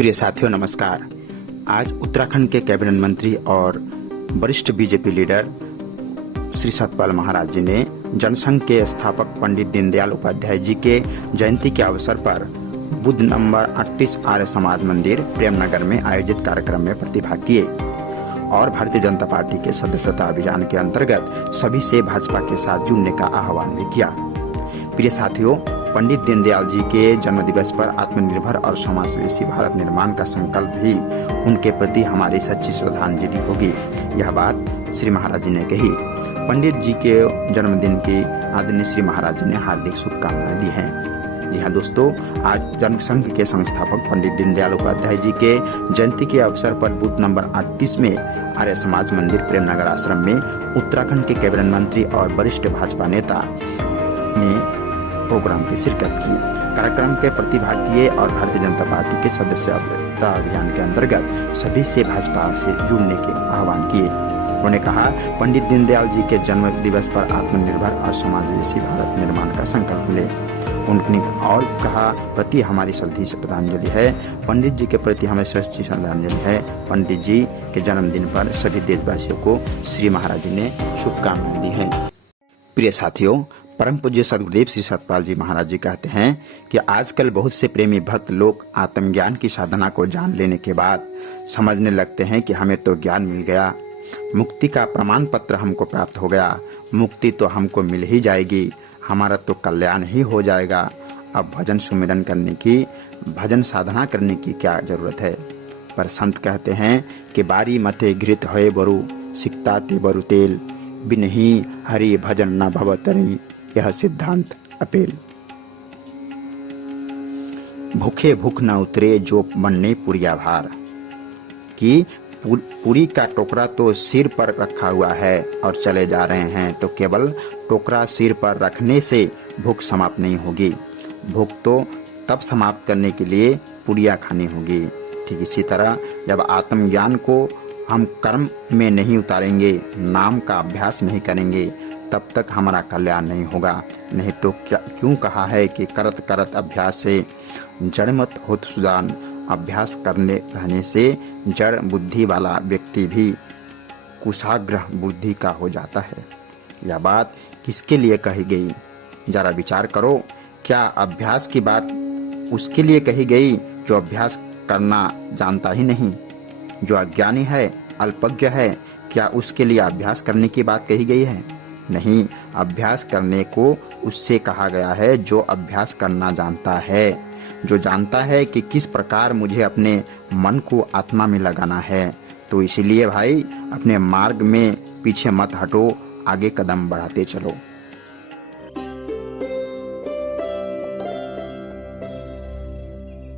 प्रिय साथियों नमस्कार। आज उत्तराखंड के कैबिनेट मंत्री और वरिष्ठ बीजेपी लीडर श्री सतपाल महाराज जी ने जनसंघ के स्थापक पंडित दीनदयाल उपाध्याय जी के जयंती के अवसर पर बुध नंबर 38 आर्य समाज मंदिर प्रेमनगर में आयोजित कार्यक्रम में प्रतिभाग किए और भारतीय जनता पार्टी के सदस्यता अभियान के अंतर्गत सभी से भाजपा के साथ जुड़ने का आह्वान भी किया। प्रिय साथियों, पंडित दीनदयाल जी के जन्म दिवस पर आत्मनिर्भर और समावेशी भारत निर्माण का संकल्प भी उनके प्रति हमारी सच्ची श्रद्धांजलि होगी। यह बात श्री महाराज जी ने कही। पंडित जी के जन्मदिन की आदरणीय श्री महाराज जी ने हार्दिक शुभकामनाएं दी हैं। जी हाँ दोस्तों, आज जनसंघ के संस्थापक पंडित दीनदयाल उपाध्याय जी के जयंती के अवसर पर बूथ नंबर 38 में आर्य समाज मंदिर प्रेमनगर आश्रम में उत्तराखंड के कैबिनेट मंत्री और वरिष्ठ भाजपा नेता ने प्रोग्राम की शिरकत की। कार्यक्रम के प्रतिभाग किए और भारतीय जनता पार्टी के सदस्यता अभियान के अंतर्गत सभी से भाजपा से जुड़ने के आह्वान किए। उन्होंने कहा, पंडित दीनदयाल जी के जन्म दिवस पर आत्मनिर्भर और समावेशी भारत निर्माण का संकल्प ले। उन्होंने और कहा, प्रति हमारी सच्ची श्रद्धांजलि है। पंडित जी के प्रति हमें सच्ची श्रद्धांजलि है। पंडित जी के जन्मदिन पर सभी देशवासियों को श्री महाराज जी ने शुभकामनाएं दी हैं। प्रिय साथियों, परम पूज्य सदगुरुदेव श्री सतपाल जी महाराज जी कहते हैं कि आजकल बहुत से प्रेमी भक्त लोग आत्मज्ञान की साधना को जान लेने के बाद समझने लगते हैं कि हमें तो ज्ञान मिल गया, मुक्ति का प्रमाण पत्र हमको प्राप्त हो गया, मुक्ति तो हमको मिल ही जाएगी, हमारा तो कल्याण ही हो जाएगा। अब भजन सुमिरन करने की, भजन साधना करने की क्या जरूरत है। पर संत कहते हैं कि बारी मथे घृत होए बरु सिकता ते बरु तेल, बिनही हरि भजन न भवतरी, यह सिद्धांत अपेल। भूखे भूख न उतरे जो बनने पुरिया भार, कि पूरी का टोकरा तो सिर पर रखा हुआ है और चले जा रहे हैं, तो केवल टोकरा सिर पर रखने से भूख समाप्त नहीं होगी। भूख तो तब समाप्त करने के लिए पुरिया खानी होगी। ठीक इसी तरह जब आत्मज्ञान को हम कर्म में नहीं उतारेंगे, नाम का अभ्यास नहीं करेंगे, तब तक हमारा कल्याण नहीं होगा। नहीं तो क्यों कहा है कि करत करत अभ्यास से जड़ मत होत सुजान। अभ्यास करने रहने से जड़ बुद्धि वाला व्यक्ति भी कुशाग्र बुद्धि का हो जाता है। यह बात किसके लिए कही गई, जरा विचार करो। क्या अभ्यास की बात उसके लिए कही गई जो अभ्यास करना जानता ही नहीं, जो अज्ञानी है, अल्पज्ञ है? क्या उसके लिए अभ्यास करने की बात कही गई है? नहीं, अभ्यास करने को उससे कहा गया है जो अभ्यास करना जानता है, जो जानता है कि किस प्रकार मुझे अपने मन को आत्मा में लगाना है। तो इसीलिए भाई, अपने मार्ग में पीछे मत हटो, आगे कदम बढ़ाते चलो।